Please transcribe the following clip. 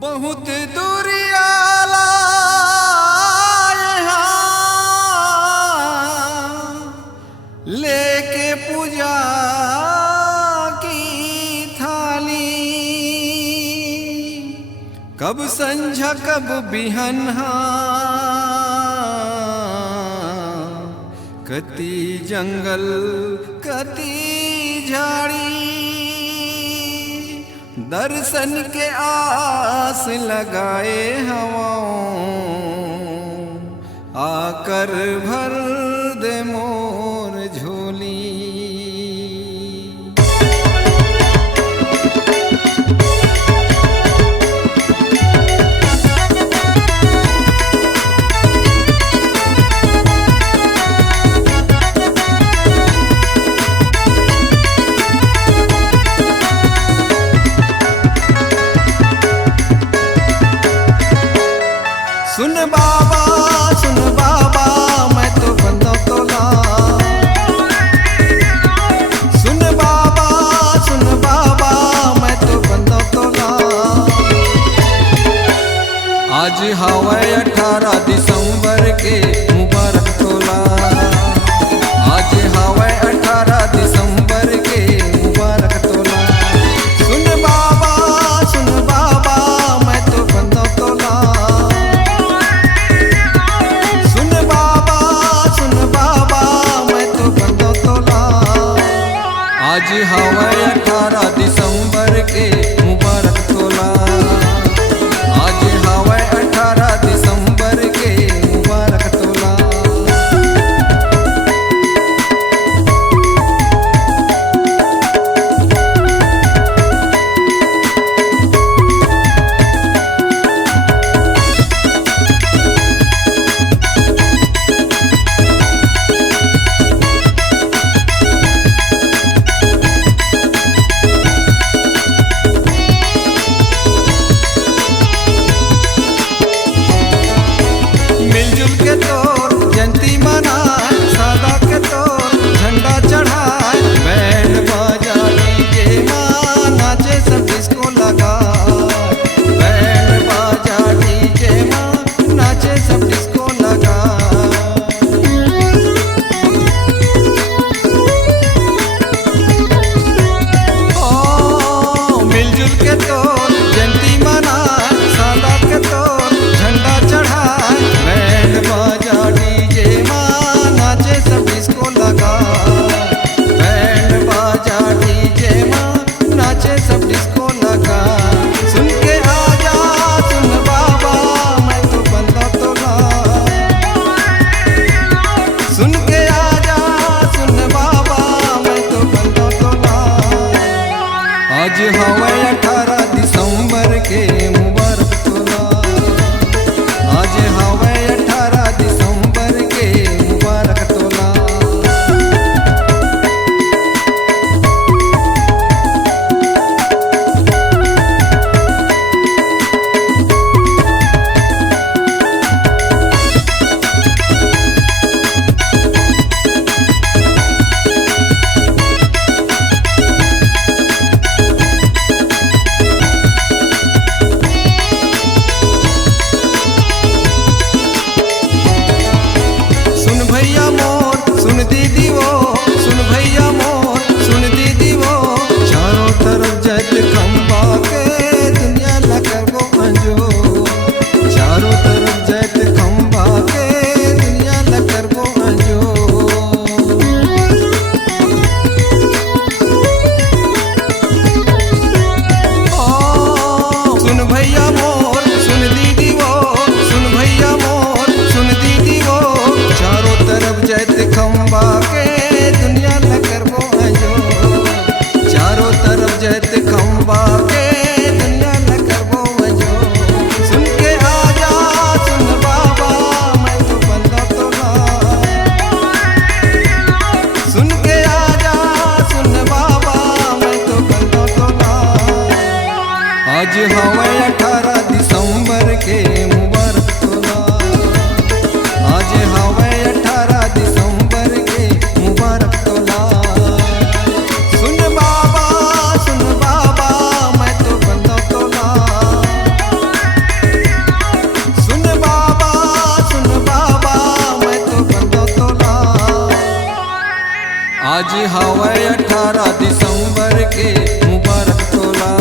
बहुत दूरियाला यहाँ लेके पूजा की थाली, कब संझा कब बिहन्हा, कती जंगल कती झाड़ी, दर्शन के आस लगाए हवाओं, आकर भर दे मोर झोली। सुन बाबा मैं तो बंदा तोला, सुन बाबा मैं तो बंदा तोला। आज हवा 18 दिसंबर के मुबारक तोला, आज हवा 18 दिसंबर के मुबारक तोला। सुन बाबा मैं तो बंदा तोला, आज हवा 18 दिसंबर के मुबारक तोला, आज हवा 18 दिसंबर के मुबारक तोला। मिलजुल के तोर जयंती मनाए, सादा के तोर झंडा चढ़ाए, बैंड बाजा डीजे माँ नाचे सब डिस्को लगाए, बैंड बाजा डीजे माँ नाचे सब डिस्को लगाए। ओ मिलजुल के तोर जयंती मनाए, सादा के तोर झंडा चढ़ाए, बैंड बाजा डीजे माँ नाचे सब डिस्को लगाए, बैंड बाजा डीजे माँ नाचे सब डिस्को लगाए। सुन के आजा सुन बाबा मैं तो बंदा तोला, सुन के आजा सुन बाबा मैं तो बंदा तोला। आज हवा 18 दिसंबर के मुबारक तोला, आज हवा 18 दिसंबर के मुबारक तोला। सुन भैया मोर सुन दीदी वो, सुन भैया मोर सुन दीदी वो, चारों तरफ जट खंबा के दुनिया न करबो अंजो, चारों तरफ जट खंबा के दुनिया न करबो अंजो। ओ सुन भैया मोर सुन दीदी वो, सुन भैया मोर सुन दीदी वो, चारों तरफ जैत खंबा के दुनिया न करबो अंजो, चारों तरफ जैत खंबा के दुनिया न करबो अंजो। सुन के आजा सुन बाबा मैं तो बंदा तोला, सुन के आजा सुन बाबा मैं तो बंदा तोला। आज हवा 18 दिसंबर के मुबारक तोला, आज हवा 18 दिसंबर के मुबारक तोला। सुन बाबा मैं तो बंदा तोला, आज हवा 18 दिसंबर के मुबारक टोला।